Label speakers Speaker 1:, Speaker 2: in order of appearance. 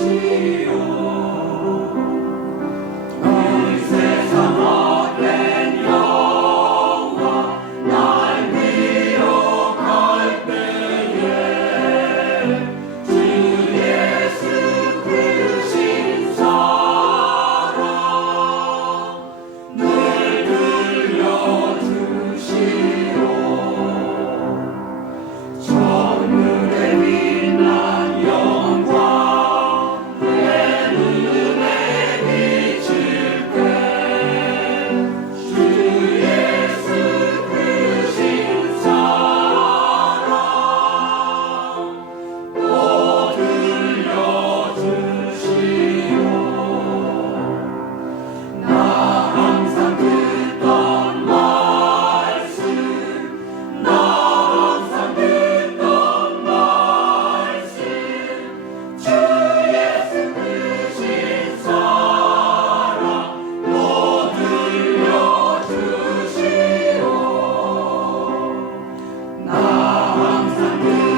Speaker 1: Senhor. Awesome.